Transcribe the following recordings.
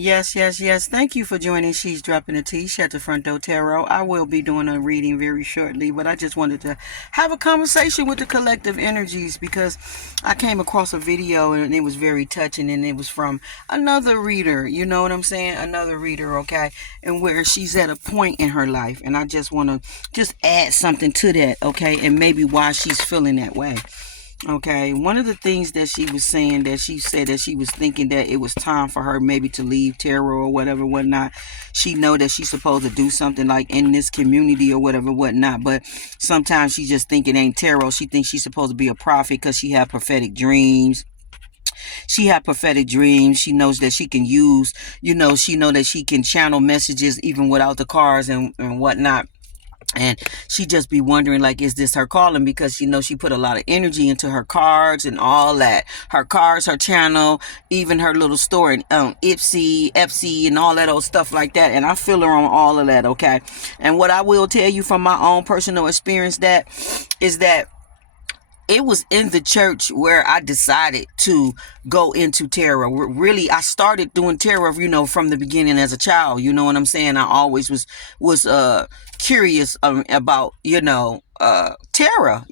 Yes, yes, yes. Thank you for joining She's Dropping the Tea, Shut the Front Door Tarot. I will be doing a reading very shortly, but I just wanted to have a conversation with the collective energies because I came across a video and it was very touching, and it was from another reader. You know what I'm saying? Another reader, okay? And where she's at a point in her life, and I just want to just add something to that, okay? And maybe why she's feeling that way. Okay, one of the things that she was saying, that she said that she was thinking that it was time for her maybe to leave tarot or whatever, whatnot. She know that she's supposed to do something like in this community or whatever, whatnot. But sometimes she just think it ain't tarot. She thinks she's supposed to be a prophet because she have prophetic dreams. She had prophetic dreams. She knows that she can use, she know that she can channel messages even without the cards and whatnot. And she just be wondering, like, is this her calling? Because she put a lot of energy into her cards and all that. Her cards, her channel, even her little store and Etsy, and all that old stuff like that. And I feel her on all of that, okay? And what I will tell you from my own personal experience is that it was in the church where I decided to go into tarot. Really, I started doing tarot, from the beginning as a child. You know what I'm saying? I always was curious about, tarot.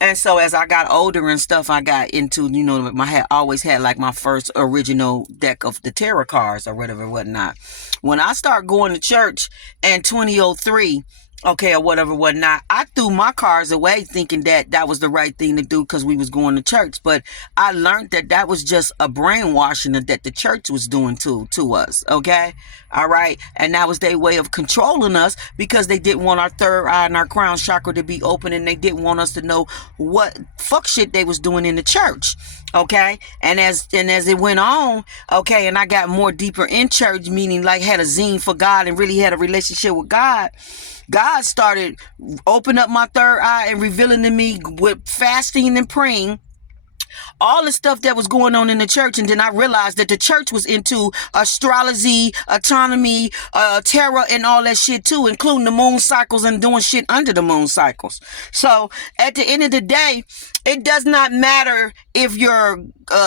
And so as I got older and stuff, I got into, I had always had like my first original deck of the tarot cards or whatever, whatnot. When I started going to church in 2003, okay, or whatever, whatnot, I threw my cards away thinking that was the right thing to do because we was going to church. But I learned that was just a brainwashing that the church was doing to us, okay? All right? And that was their way of controlling us because they didn't want our third eye and our crown chakra to be open, and they didn't want us to know what fuck shit they was doing in the church. Okay, and as it went on, okay, and I got more deeper in church, meaning like had a zine for God and really had a relationship with God. God started opening up my third eye and revealing to me with fasting and praying all the stuff that was going on in the church. And then I realized that the church was into astrology, autonomy, tarot, and all that shit too, including the moon cycles and doing shit under the moon cycles. So at the end of the day, it does not matter if you're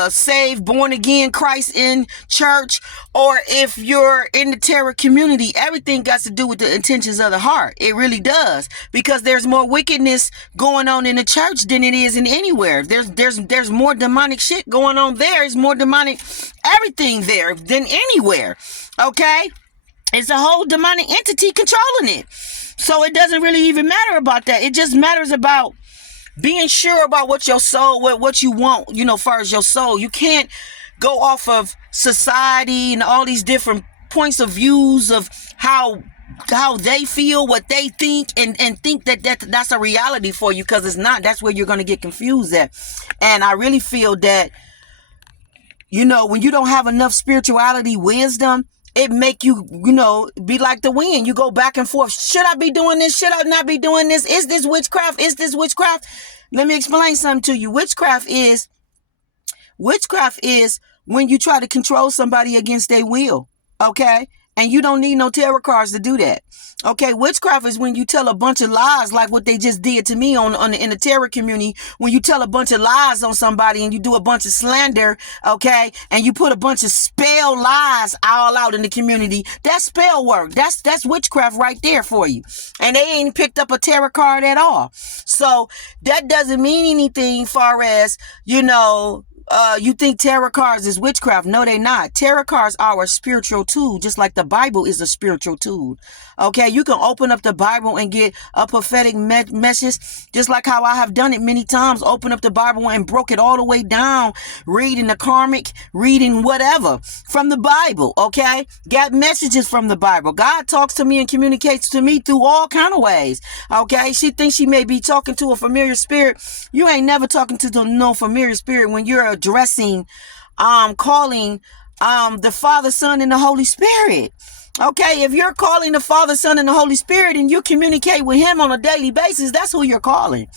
saved, born again, Christ in church, or if you're in the tarot community. Everything got to do with the intentions of the heart. It really does, because there's more wickedness going on in the church than it is in anywhere. There's more demonic shit going on there. There's more demonic everything there than anywhere. Okay, it's a whole demonic entity controlling it. So it doesn't really even matter about that. It just matters about being sure about what your soul, what you want, far as your soul. You can't go off of society and all these different points of views of how they feel, what they think, and think that's a reality for you, because it's not. That's where you're going to get confused at. And I really feel that, when you don't have enough spirituality, wisdom, it make you, be like the wind. You go back and forth. Should I be doing this? Should I not be doing this? Is this witchcraft? Is this witchcraft? Let me explain something to you. Witchcraft is when you try to control somebody against their will. Okay? And you don't need no tarot cards to do that. Okay, witchcraft is when you tell a bunch of lies, like what they just did to me in the tarot community. When you tell a bunch of lies on somebody and you do a bunch of slander, okay, and you put a bunch of spell lies all out in the community. That's spell work. That's witchcraft right there for you. And they ain't picked up a tarot card at all. So that doesn't mean anything far as, you think tarot cards is witchcraft. No, they're not. Tarot cards are a spiritual tool, just like the Bible is a spiritual tool. Okay, you can open up the Bible and get a prophetic message, just like how I have done it many times. Open up the Bible and broke it all the way down, reading the karmic, reading whatever from the Bible. Okay, got messages from the Bible. God talks to me and communicates to me through all kind of ways. Okay, she thinks she may be talking to a familiar spirit. You ain't never talking to no familiar spirit when you're addressing, calling the Father, Son, and the Holy Spirit. Okay, if you're calling the Father, Son, and the Holy Spirit and you communicate with him on a daily basis, that's who you're calling.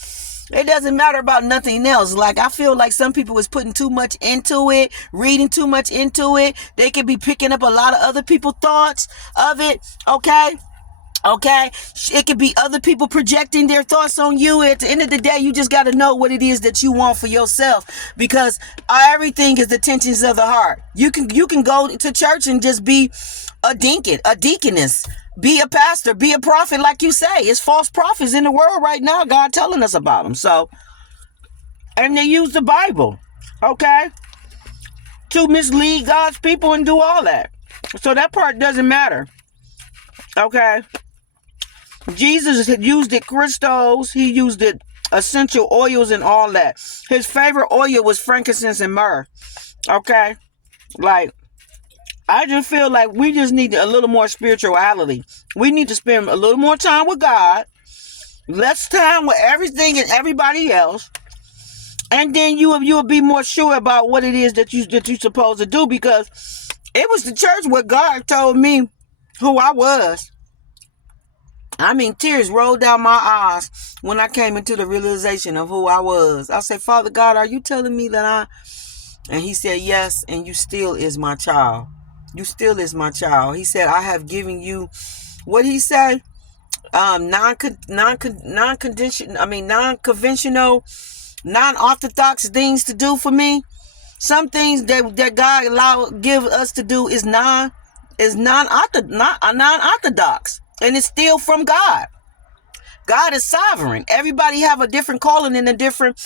It doesn't matter about nothing else. Like, I feel like some people is putting too much into it, reading too much into it. They could be picking up a lot of other people's thoughts of it. Okay. Okay, it could be other people projecting their thoughts on you. At the end of the day, you just got to know what it is that you want for yourself, because everything is the tensions of the heart. You can go to church and just be a deacon, a deaconess, be a pastor, be a prophet, like you say. It's false prophets in the world right now. God telling us about them. So, and they use the Bible, okay, to mislead God's people and do all that. So that part doesn't matter. Okay. Jesus had used it crystals. He used it essential oils and all that. His favorite oil was frankincense and myrrh. Okay? Like, I just feel like we just need a little more spirituality. We need to spend a little more time with God, less time with everything and everybody else. And then you'll be more sure about what it is that you're supposed to do, because it was the church where God told me who I was. I mean, tears rolled down my eyes when I came into the realization of who I was. I said, Father God, are you telling me that And he said, yes, and you still is my child. You still is my child. He said, I have given you, what he say? Non-conventional, non-orthodox things to do for me. Some things that God give us to do is non-orthodox, and it's still from God. God is sovereign. Everybody have a different calling in a different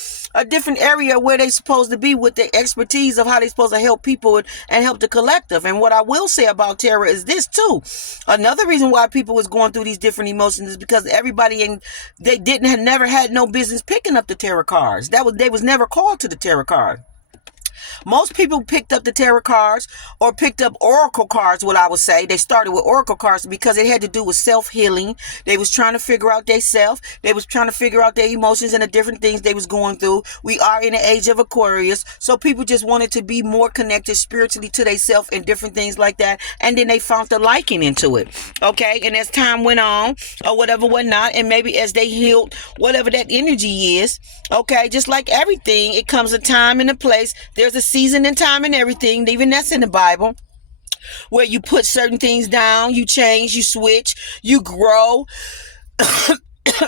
area where they supposed to be with the expertise of how they supposed to help people and help the collective. And what I will say about Tara is this too. Another reason why people was going through these different emotions is because never had no business picking up the tarot cards. They was never called to the tarot card. Most people picked up the tarot cards or picked up oracle cards, what I would say. They started with oracle cards because it had to do with self-healing. They was trying to figure out their self. They was trying to figure out their emotions and the different things they was going through. We are in the age of Aquarius, so people just wanted to be more connected spiritually to themselves and different things like that. And then they found the liking into it. Okay, and as time went on or whatnot, and maybe as they healed whatever that energy is, okay, just like everything, it comes a time and a place. There's a season and time and everything, even that's in the Bible, where you put certain things down, you change, you switch, you grow.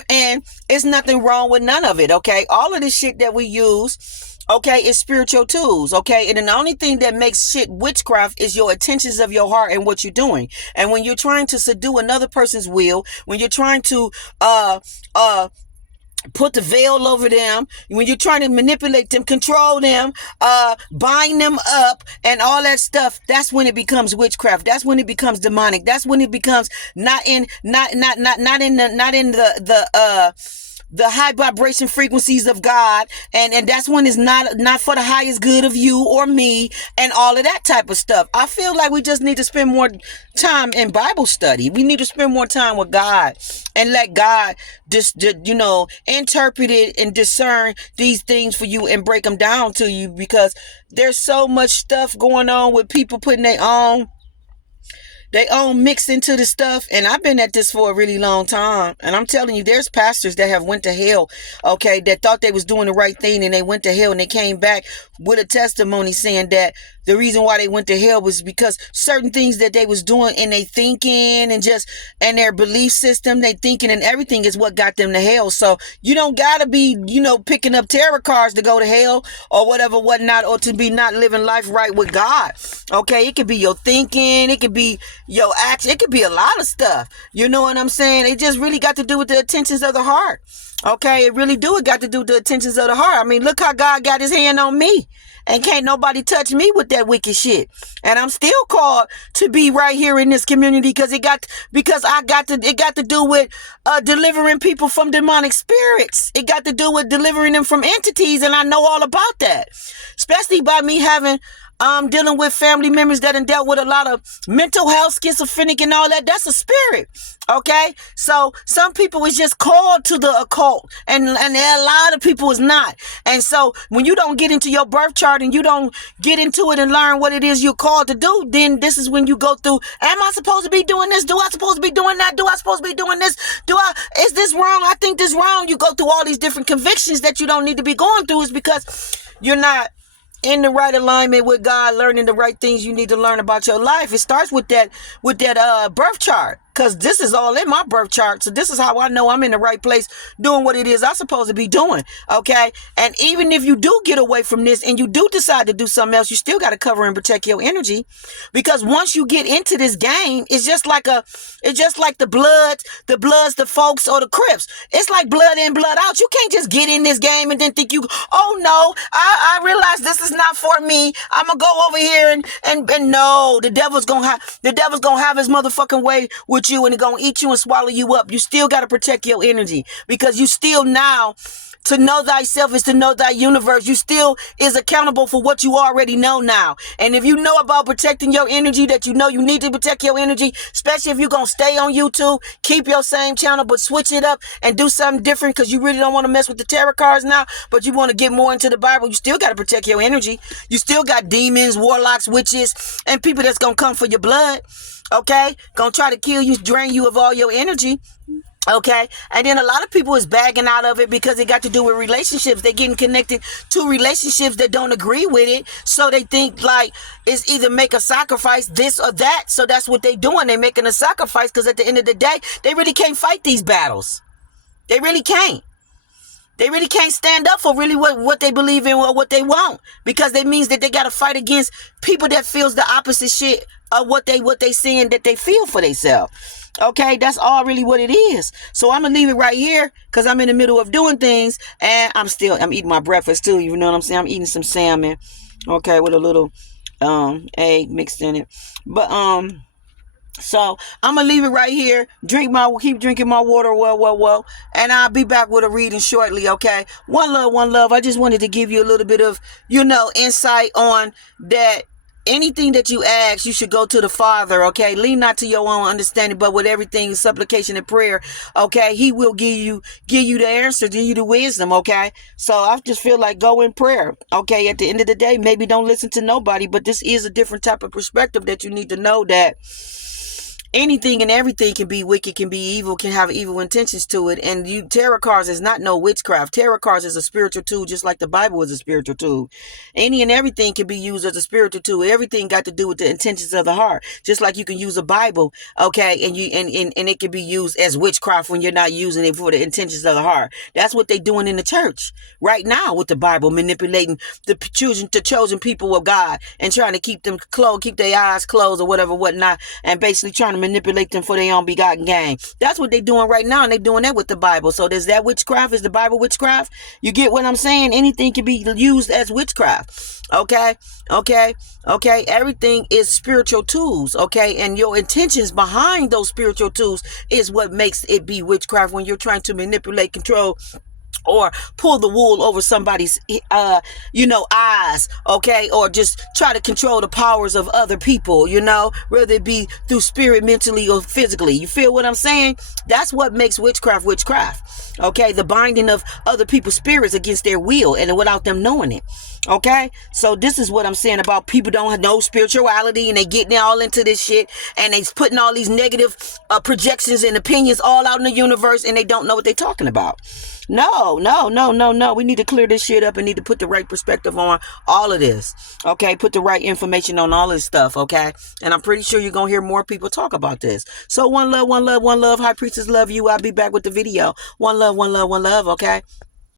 And it's nothing wrong with none of it, okay? All of this shit that we use, okay, is spiritual tools, okay? And the only thing that makes shit witchcraft is your intentions of your heart and what you're doing. And when you're trying to subdue another person's will, when you're trying to put the veil over them, when you're trying to manipulate them, control them, bind them up and all that stuff, that's when it becomes witchcraft. That's when it becomes demonic. That's when it becomes not in the high vibration frequencies of God, and that's when it's not for the highest good of you or me and all of that type of stuff. I feel like we just need to spend more time in Bible study. We need to spend more time with God and let God just interpret it and discern these things for you and break them down to you, because there's so much stuff going on with people putting their own mix into the stuff. And I've been at this for a really long time, and I'm telling you, there's pastors that have went to hell, okay, that thought they was doing the right thing, and they went to hell, and they came back with a testimony saying that the reason why they went to hell was because certain things that they was doing in their thinking and their belief system, they thinking and everything is what got them to hell. So you don't gotta be, picking up tarot cards to go to hell or whatnot, or to be not living life right with God. Okay, it could be your thinking, it could be your action, it could be a lot of stuff. You know what I'm saying? It just really got to do with the intentions of the heart. Okay, it really do. It got to do with the intentions of the heart. I mean, look how God got his hand on me, and can't nobody touch me with that wicked shit. And I'm still called to be right here in this community because it got to do with delivering people from demonic spirits. It got to do with delivering them from entities, and I know all about that, especially by me having dealing with family members that have dealt with a lot of mental health, schizophrenic and all that. That's a spirit. Okay, so some people is just called to the occult, and a lot of people is not. And so when you don't get into your birth chart and you don't get into it and learn what it is you're called to do, then this is when you go through, am I supposed to be doing this? Do I supposed to be doing that? Do I supposed to be doing this? Is this wrong? I think this wrong. You go through all these different convictions that you don't need to be going through, is because you're not in the right alignment with God, learning the right things you need to learn about your life. It starts with that birth chart. because this is all in my birth chart. So this is how I know I'm in the right place doing what it is I'm supposed to be doing. Okay. And even if you do get away from this and you do decide to do something else, you still got to cover and protect your energy, because once you get into this game, it's just like the Bloods, the Folks, or the Crips. It's like blood in, blood out. You can't just get in this game and then think oh no, I realize this is not for me. I'm gonna go over here and no, the devil's gonna have his motherfucking way with you, and he's gonna eat you and swallow you up. You still gotta protect your energy, because you still now. To know thyself is to know thy universe. You still is accountable for what you already know now. And if you know about protecting your energy, that you know you need to protect your energy, especially if you're going to stay on YouTube, keep your same channel, but switch it up and do something different, because you really don't want to mess with the tarot cards now, but you want to get more into the Bible. You still got to protect your energy. You still got demons, warlocks, witches, and people that's going to come for your blood. Okay? Going to try to kill you, drain you of all your energy. Okay. And then a lot of people is bagging out of it because it got to do with relationships. They're getting connected to relationships that don't agree with it. So they think like it's either make a sacrifice, this or that. So that's what they're doing. They're making a sacrifice, because at the end of the day, they really can't fight these battles. They really can't. They really can't stand up for really what they believe in or what they want, because that means that they got to fight against people that feels the opposite shit of what they saying that they feel for themselves. Okay, that's all really what it is. So I'm gonna leave it right here, because I'm in the middle of doing things, and I'm eating my breakfast too. You know what I'm saying? I'm eating some salmon, okay, with a little egg mixed in it. But so I'm gonna leave it right here. Keep drinking my water, well, and I'll be back with a reading shortly. Okay, one love. I just wanted to give you a little bit of insight on that. Anything that you ask, you should go to the Father, okay? Lean not to your own understanding, but with everything, supplication and prayer, okay? He will give you the answer, give you the wisdom, okay? So I just feel like go in prayer, okay? At the end of the day, maybe don't listen to nobody, but this is a different type of perspective that you need to know, that anything and everything can be wicked, can be evil, can have evil intentions to it. And tarot cards is not no witchcraft. Tarot cards is a spiritual tool, just like the Bible is a spiritual tool. Any and everything can be used as a spiritual tool. Everything got to do with the intentions of the heart. Just like you can use a Bible, okay, and it can be used as witchcraft when you're not using it for the intentions of the heart. That's what they're doing in the church right now with the Bible, manipulating the chosen people of God and trying to keep them closed, keep their eyes closed or whatnot, and basically trying to manipulate them for their own begotten gain. That's what they're doing right now, and they're doing that with the Bible. So there's that witchcraft. Is the Bible witchcraft? You get what I'm saying? Anything can be used as witchcraft. Okay. Everything is spiritual tools. Okay. And your intentions behind those spiritual tools is what makes it be witchcraft, when you're trying to manipulate, control, or pull the wool over somebody's, eyes, okay? Or just try to control the powers of other people, whether it be through spirit, mentally, or physically. You feel what I'm saying? That's what makes witchcraft, okay? The binding of other people's spirits against their will and without them knowing it, okay? So this is what I'm saying about people don't have no spirituality, and they getting all into this shit, and they putting all these negative projections and opinions all out in the universe, and they don't know what they're talking about. No. We need to clear this shit up and need to put the right perspective on all of this. Okay. Put the right information on all this stuff. Okay. And I'm pretty sure you're going to hear more people talk about this. So one love. High Priestess love you. I'll be back with the video. One love. Okay.